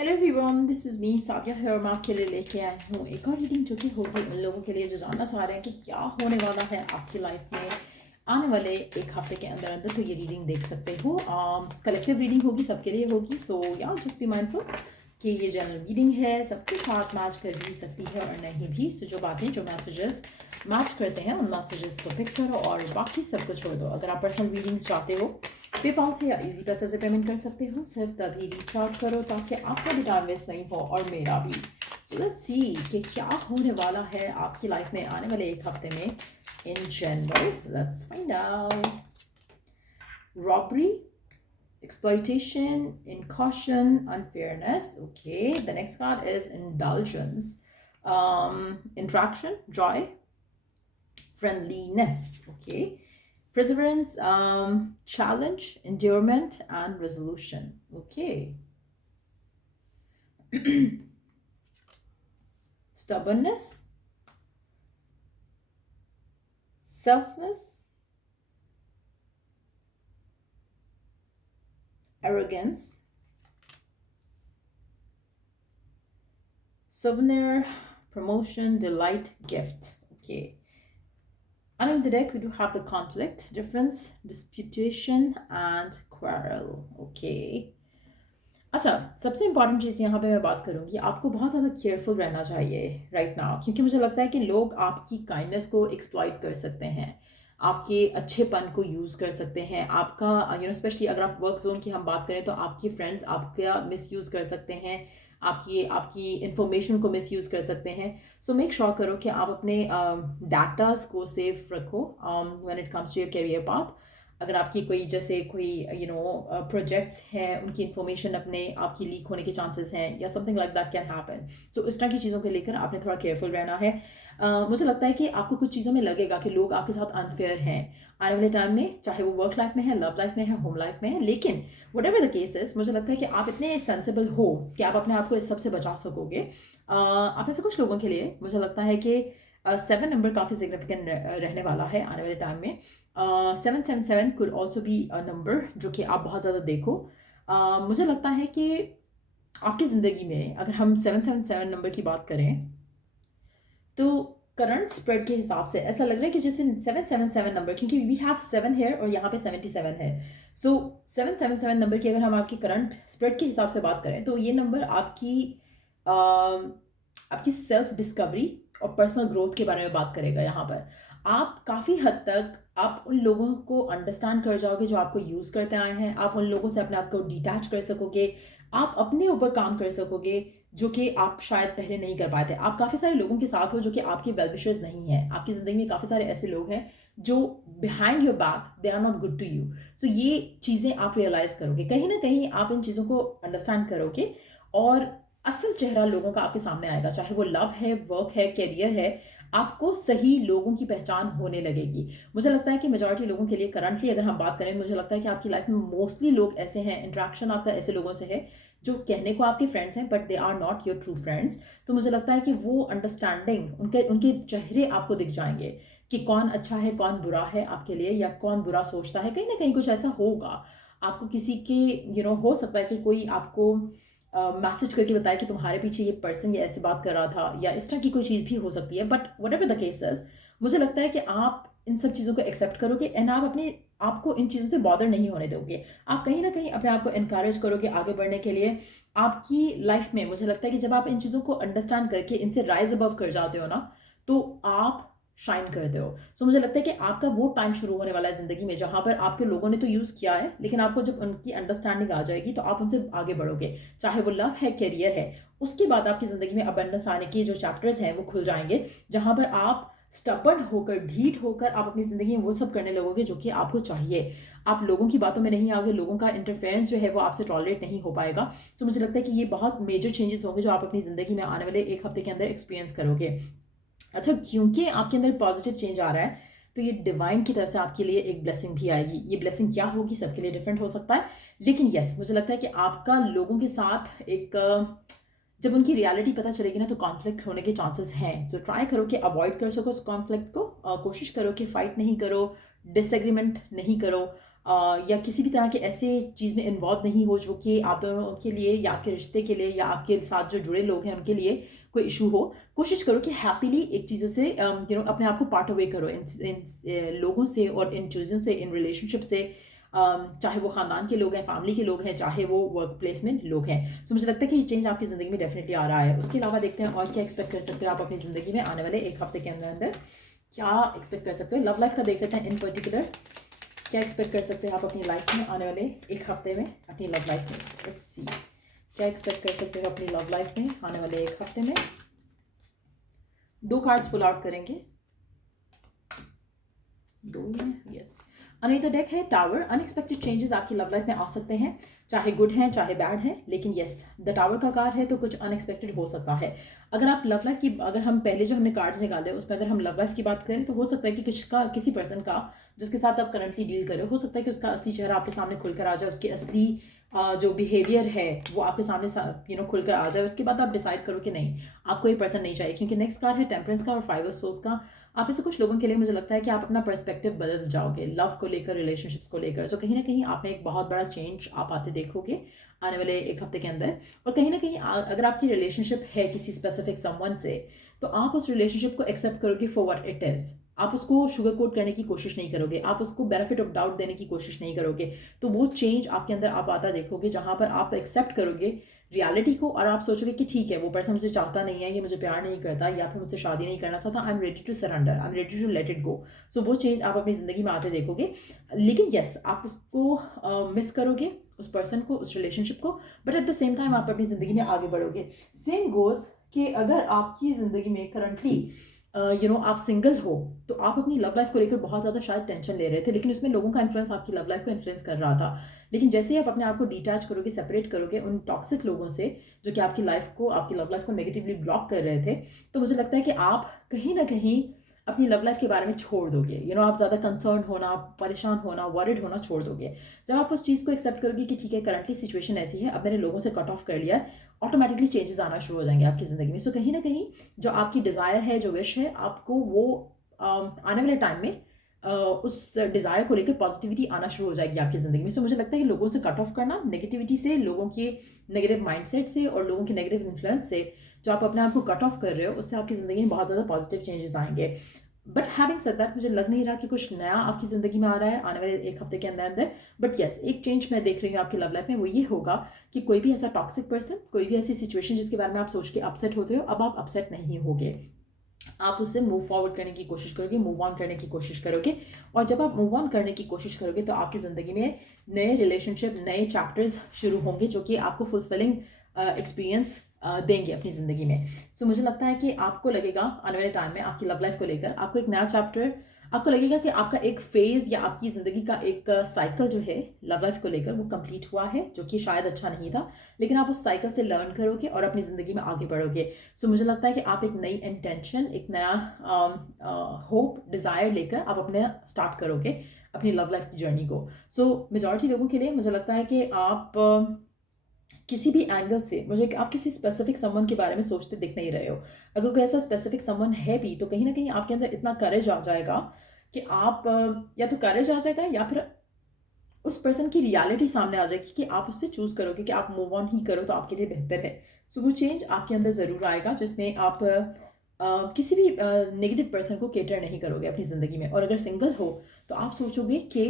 Hello everyone, this is me Sadia है और मैं आपके लिए लेके आई हूँ एक और रीडिंग जो कि होगी उन लोगों के लिए जो जानना चाह रहे हैं कि क्या होने वाला है आपकी लाइफ में आने वाले एक हफ्ते के अंदर अंदर। तो ये रीडिंग देख सकते हो। कलेक्टिव रीडिंग होगी, सबके लिए होगी। सो या जस्ट बी माइंडफुल कि ये जनरल रीडिंग है, सबके साथ मैच कर भी सकती है और नहीं भी। सो जो बातें, जो मैसेजेस मैच करते हैं उन मैसेजेस को पिक करो और बाकी सबको छोड़ दो। अगर आप पर्सनल रीडिंग्स चाहते हो पेपाल से या इजी पैसे से पेमेंट कर सकते हो। सिर्फ तभी रीच आउट करो ताकि आपका भी टाइम वेस्ट नहीं हो और मेरा भी। सो लेट्स सी कि क्या होने वाला है आपकी लाइफ में आने वाले एक हफ्ते में in general. Let's find out. Robbery, exploitation, incaution, unfairness. Okay, the next card is indulgence, interaction, joy, friendliness. Okay, perseverance, challenge, endurement, and resolution. Okay. Stubbornness, selfless, arrogance, souvenir, promotion, delight, gift. Okay. Under the deck, we do have the conflict, difference, disputation, and quarrel. Okay. अच्छा, सबसे important चीज़ यहाँ पे मैं बात करूँगी, आपको बहुत ज़्यादा केयरफुल रहना चाहिए राइट नाउ, क्योंकि मुझे लगता है कि लोग आपकी काइंडनेस को एक्सप्लॉइट कर सकते हैं, आपके अच्छेपन को यूज़ कर सकते हैं, आपका स्पेशली अगर आप वर्क जोन की हम बात करें तो आपके फ्रेंड्स आपका मिस यूज़ कर सकते हैं, आपकी आपकी इंफॉर्मेशन को मिस यूज़ कर सकते हैं। सो मेक श्योर करो कि आप अपने डाटाज को सेफ रखो when it comes to your career path. अगर आपकी कोई जैसे कोई प्रोजेक्ट्स हैं, उनकी इन्फॉर्मेशन अपने आपकी लीक होने के चांसेस हैं या something like that can happen. So इस तरह की चीज़ों को लेकर आपने थोड़ा केयरफुल रहना है। मुझे लगता है कि आपको कुछ चीज़ों में लगेगा कि लोग आपके साथ अनफेयर हैं आने वाले टाइम में, चाहे वो वर्क लाइफ में है, लव लाइफ में है, होम लाइफ में है। लेकिन वट एवर द केसेस, मुझे लगता है कि आप इतने सेंसिबल हो कि आप अपने आप को इस सब से बचा सकोगे। आप ऐसे कुछ लोगों के लिए मुझे लगता है कि 7 नंबर काफ़ी सिग्निफिकेंट रहने वाला है आने वाले टाइम में। 777 could also be a number जो कि आप बहुत ज़्यादा देखो। मुझे लगता है कि आपकी ज़िंदगी में अगर हम 777 नंबर की बात करें तो करंट स्प्रेड के हिसाब से ऐसा लग रहा है कि जैसे 777 नंबर, क्योंकि वी हैव 7 है और यहाँ पे 77 है। सो 777 नंबर की अगर हम आपकी करंट स्प्रेड के हिसाब से बात करें तो ये नंबर आपकी सेल्फ डिस्कवरी और पर्सनल ग्रोथ के बारे में बात करेगा। यहाँ पर आप काफ़ी हद तक आप उन लोगों को अंडरस्टैंड कर जाओगे जो आपको यूज़ करते आए हैं। आप उन लोगों से अपने आप को डिटैच कर सकोगे, आप अपने ऊपर काम कर सकोगे जो कि आप शायद पहले नहीं कर पाए थे। आप काफ़ी सारे लोगों के साथ हो जो कि आपके वेल विशर्स नहीं हैं। आपकी ज़िंदगी में काफ़ी सारे ऐसे लोग हैं जो behind your back they are not good to you. So ये चीज़ें आप रियलाइज़ करोगे, कहीं ना कहीं आप इन चीज़ों को अंडरस्टैंड करोगे और असल चेहरा लोगों का आपके सामने आएगा, चाहे वो लव है, वर्क है, करियर है। आपको सही लोगों की पहचान होने लगेगी। मुझे लगता है कि मेजॉरिटी लोगों के लिए करंटली अगर हम बात करें, मुझे लगता है कि आपकी लाइफ में मोस्टली लोग ऐसे हैं, इंट्रैक्शन आपका ऐसे लोगों से है जो कहने को आपके फ्रेंड्स हैं but they are not your true friends. तो मुझे लगता है कि वो अंडरस्टैंडिंग उनके उनके चेहरे आपको दिख जाएंगे कि कौन अच्छा है, कौन बुरा है आपके लिए, या कौन बुरा सोचता है। कहीं ना कहीं कुछ ऐसा होगा आपको किसी के हो सकता है कि कोई आपको मैसेज करके बताए कि तुम्हारे पीछे ये पर्सन ये ऐसे बात कर रहा था, या इस तरह की कोई चीज़ भी हो सकती है। But what ever the cases, मुझे लगता है कि आप इन सब चीज़ों को एक्सेप्ट करोगे एंड आप अपने आपको इन चीज़ों से बॉदर नहीं होने दोगे। आप कहीं ना कहीं अपने आप को इनकरेज करोगे आगे बढ़ने के लिए आपकी लाइफ में। मुझे लगता है कि जब आप इन चीज़ों को अंडरस्टैंड करके इनसे राइज अबव कर जाते हो ना, तो आप शाइन करते हो। सो मुझे लगता है कि आपका वो टाइम शुरू होने वाला है ज़िंदगी में जहाँ पर आपके लोगों ने तो यूज़ किया है, लेकिन आपको जब उनकी अंडरस्टैंडिंग आ जाएगी तो आप उनसे आगे बढ़ोगे, चाहे वो लव है, करियर है। उसके बाद आपकी ज़िंदगी में अबंडेंस आने के जो चैप्टर्स हैं वो खुल जाएंगे, जहाँ पर आप स्टबर्न होकर, ढीठ होकर आप अपनी ज़िंदगी में वो सब करने लगोगे जो कि आपको चाहिए। आप लोगों की बातों में नहीं आओगे, लोगों का इंटरफेरेंस जो है वो आपसे टॉलरेट नहीं हो पाएगा। सो मुझे लगता है कि ये बहुत मेजर चेंजेस होंगे जो आप अपनी ज़िंदगी में आने वाले एक हफ्ते के अंदर एक्सपीरियंस करोगे। अच्छा, क्योंकि आपके अंदर पॉजिटिव चेंज आ रहा है तो ये डिवाइन की तरफ से आपके लिए एक ब्लेसिंग भी आएगी। ये ब्लेसिंग क्या होगी सबके लिए डिफरेंट हो सकता है, लेकिन यस मुझे लगता है कि आपका लोगों के साथ एक जब उनकी रियलिटी पता चलेगी ना तो कॉन्फ्लिक्ट होने के चांसेस हैं। सो ट्राई करो कि अवॉइड कर सको उस कॉन्फ्लिक्ट को। कोशिश करो कि फाइट नहीं करो, डिसएग्रीमेंट नहीं करो। या किसी भी तरह के ऐसे चीज़ में इन्वॉल्व नहीं हो जो कि आप दोनों के लिए या आपके रिश्ते के लिए या आपके साथ जो जुड़े लोग हैं उनके लिए कोई इशू हो। कोशिश करो कि हैप्पीली एक चीज़ों से अपने आप को पार्ट अवे करो इन लोगों से और इन चीज़ों से, इन रिलेशनशिप से। चाहे वो ख़ानदान के लोग हैं, फैमिली के लोग हैं, चाहे वो वर्क प्लेस में लोग हैं। सो मुझे लगता है कि ये चेंज आपकी ज़िंदगी में डेफिनेटली आ रहा है। उसके अलावा देखते हैं और क्या एक्सपेक्ट कर सकते हो आप अपनी ज़िंदगी में आने वाले एक हफ्ते के अंदर अंदर क्या एक्सपेक्ट कर सकते हो। लव लाइफ का देख लेते हैं इन पर्टिकुलर, क्या एक्सपेक्ट कर सकते हो आप अपनी लाइफ में आने वाले एक हफ्ते में, अपनी लव लाइफ में। लेट्स सी क्या एक्सपेक्ट कर सकते हो अपनी लव लाइफ में आने वाले एक हफ्ते में। 2 कार्ड्स पुल आउट करेंगे, 2 में, यस। अनदर डेक है टावर। अनएक्सपेक्टेड चेंजेस आपकी लव लाइफ में आ सकते हैं, चाहे गुड हैं चाहे बैड हैं, लेकिन यस द टावर का कार्ड है तो कुछ अनएक्सपेक्टेड हो सकता है। अगर आप लव लाइफ की, अगर हम पहले जो हमने कार्ड्स निकाले उसमें अगर हम लव लाइफ की बात करें तो हो सकता है कि किसी पर्सन का जिसके साथ आप करंटली डील कर रहे हो सकता है कि उसका असली चेहरा आपके सामने खुलकर आ जाए, उसके असली जो बिहेवियर है वो आपके सामने खुलकर आ जाए। उसके बाद आप डिसाइड करो कि नहीं, आपको ये पर्सन नहीं चाहिए। क्योंकि नेक्स्ट कार्ड है टेम्परेंस का और 5 ऑफ सोर्स का। आप में से कुछ लोगों के लिए मुझे लगता है कि आप अपना पर्सपेक्टिव बदल जाओगे लव को लेकर, रिलेशनशिप्स को लेकर। सो कहीं ना कहीं आप में एक बहुत बड़ा चेंज आप आते देखोगे आने वाले एक हफ्ते के अंदर। और कहीं ना कहीं अगर आपकी रिलेशनशिप है किसी स्पेसिफिक समवन से तो आप उस रिलेशनशिप को एक्सेप्ट करोगे फॉर व्हाट इट इज़। आप उसको शुगर कोट करने की कोशिश नहीं करोगे, आप उसको बेनिफिट ऑफ डाउट देने की कोशिश नहीं करोगे। तो वो चेंज आपके अंदर आप आता देखोगे जहाँ पर आप एक्सेप्ट करोगे रियलिटी को और आप सोचोगे कि ठीक है वो पर्सन मुझे चाहता नहीं है, ये मुझे प्यार नहीं करता या फिर मुझसे शादी नहीं करना चाहता। I am ready to surrender, I am ready to let it go. So वो चेंज आप अपनी ज़िंदगी में आते देखोगे। लेकिन यस आप उसको मिस करोगे, उस पर्सन को, उस रिलेशनशिप को, but at the same time आप अपनी ज़िंदगी में आगे बढ़ोगे। सेम गोज़ कि अगर आपकी ज़िंदगी में करंटली आप सिंगल हो तो आप अपनी लव लाइफ को लेकर बहुत ज़्यादा शायद टेंशन ले रहे थे, लेकिन उसमें लोगों का इन्फ्लुएंस आपकी लव लाइफ को इन्फ्लुएंस कर रहा था। लेकिन जैसे ही आप अपने आप को डिटैच करोगे, सेपरेट करोगे उन टॉक्सिक लोगों से जो कि आपकी लाइफ को, आपकी लव लाइफ को नेगेटिवली ब्लॉक कर रहे थे, तो मुझे लगता है कि आप कहीं ना कहीं अपनी लव लाइफ के बारे में छोड़ दोगे। आप ज़्यादा कंसर्न होना, परेशान होना, वरिड होना छोड़ दोगे जब आप उस चीज़ को एक्सेप्ट करोगे कि ठीक है करंटली सिचुएशन ऐसी है, अब मैंने लोगों से कट ऑफ कर लिया है। ऑटोमेटिकली चेंजेस आना शुरू हो जाएंगे आपकी ज़िंदगी में। सो कहीं ना कहीं जो आपकी डिज़ायर है, जो विश है, आपको वो आने वाले टाइम में उस डिज़ायर को लेकर पॉजिटिविटी आना शुरू हो जाएगी आपकी ज़िंदगी में। सो मुझे लगता है कि लोगों से कट ऑफ करना, नेगेटिविटी से, लोगों के नेगेटिव माइंडसेट से और लोगों के नेगेटिव इन्फ्लुएंस से जो आप अपने आप को कट ऑफ कर रहे हो, उससे आपकी ज़िंदगी में बहुत ज़्यादा पॉजिटिव चेंजेस आएंगे। बट हैविंग सेड दैट मुझे लग नहीं रहा कि कुछ नया आपकी ज़िंदगी में आ रहा है आने वाले एक हफ्ते के अंदर अंदर। बट येस एक चेंज मैं देख रही हूँ आपकी लव लाइफ में, वो ये होगा कि कोई भी ऐसा टॉक्सिक पर्सन, कोई भी ऐसी सिचुएशन जिसके बारे में आप सोच के अपसेट होते हो, अब आप अपसेट नहीं होगे। आप उससे मूव फॉरवर्ड करने की कोशिश करोगे, मूव ऑन करने की कोशिश करोगे। और जब आप मूव ऑन करने की कोशिश करोगे तो आपकी ज़िंदगी में नए रिलेशनशिप, नए चैप्टर्स शुरू होंगे जो कि आपको फुलफिलिंग एक्सपीरियंस देंगे अपनी ज़िंदगी में। सो मुझे लगता है कि आपको लगेगा आने वाले टाइम में आपकी लव लाइफ को लेकर आपको एक नया चैप्टर, आपको लगेगा कि आपका एक फेज़ या आपकी ज़िंदगी का एक साइकिल जो है लव लाइफ को लेकर वो कंप्लीट हुआ है, जो कि शायद अच्छा नहीं था, लेकिन आप उस साइकिल से लर्न करोगे और अपनी ज़िंदगी में आगे बढ़ोगे। सो मुझे लगता है कि आप एक नई इंटेंशन, एक नया होप, डिज़ायर लेकर आप अपने स्टार्ट करोगे अपनी लव लाइफ की जर्नी को। सो मेजॉरिटी लोगों के लिए मुझे लगता है कि आप किसी भी एंगल से, मुझे आप किसी स्पेसिफिक समवन के बारे में सोचते दिख नहीं रहे हो। अगर कोई ऐसा स्पेसिफिक समवन है भी तो कहीं ना कहीं आपके अंदर इतना करेज आ जाएगा कि आप या तो करेज आ जाएगा या फिर उस पर्सन की रियलिटी सामने आ जाएगी कि आप उससे चूज़ करोगे कि आप मूव ऑन ही करो तो आपके लिए बेहतर है। सो वो चेंज आपके अंदर ज़रूर आएगा जिसमें आप किसी भी नेगेटिव पर्सन को केटर नहीं करोगे अपनी ज़िंदगी में। और अगर सिंगल हो तो आप सोचोगे कि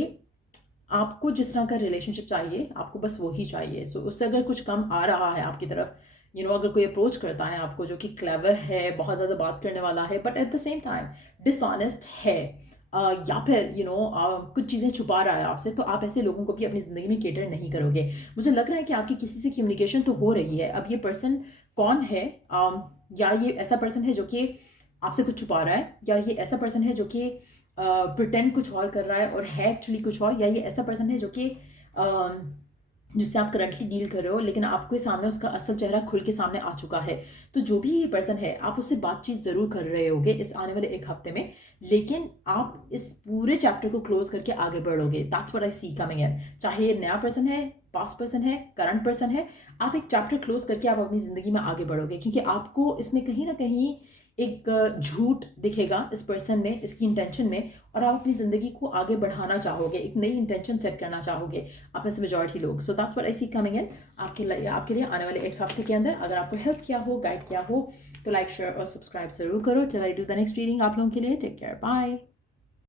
आपको जिस तरह का रिलेशनशिप चाहिए आपको बस वही चाहिए। सो उससे अगर कुछ कम आ रहा है आपकी तरफ, अगर कोई अप्रोच करता है आपको जो कि क्लेवर है, बहुत ज़्यादा बात करने वाला है, but at the same time dishonest है, या फिर कुछ चीज़ें छुपा रहा है आपसे, तो आप ऐसे लोगों को भी अपनी ज़िंदगी में केटर नहीं करोगे। मुझे लग रहा है कि आपकी किसी से कम्युनिकेशन तो हो रही है। अब ये पर्सन कौन है, या ये ऐसा पर्सन है जो कि आपसे कुछ छुपा रहा है, या ये ऐसा पर्सन है जो कि प्रिटेंड कुछ और कर रहा है और है एक्चुअली कुछ और, या ये ऐसा पर्सन है जो कि जिससे आप करंटली डील कर रहे हो लेकिन आपके सामने उसका असल चेहरा खुल के सामने आ चुका है। तो जो भी ये पर्सन है आप उससे बातचीत ज़रूर कर रहे होगे इस आने वाले एक हफ्ते में, लेकिन आप इस पूरे चैप्टर को क्लोज करके आगे बढ़ोगे। That's what I see coming in. चाहे ये नया पर्सन है, पास्ट पर्सन है, करंट पर्सन है, आप एक चैप्टर क्लोज करके आप अपनी ज़िंदगी में आगे बढ़ोगे, क्योंकि आपको इसमें कहीं ना कहीं एक झूठ दिखेगा इस पर्सन में, इसकी इंटेंशन में, और आप अपनी ज़िंदगी को आगे बढ़ाना चाहोगे, एक नई इंटेंशन सेट करना चाहोगे, आप में से मेजॉरिटी लोग। So that's what I see coming in आपके लिए आने वाले 1 हफ्ते के अंदर। अगर आपको हेल्प किया हो, गाइड किया हो, तो लाइक, शेयर और सब्सक्राइब ज़रूर करो। Till I do the next reading आप लोगों के लिए, टेक केयर, बाय।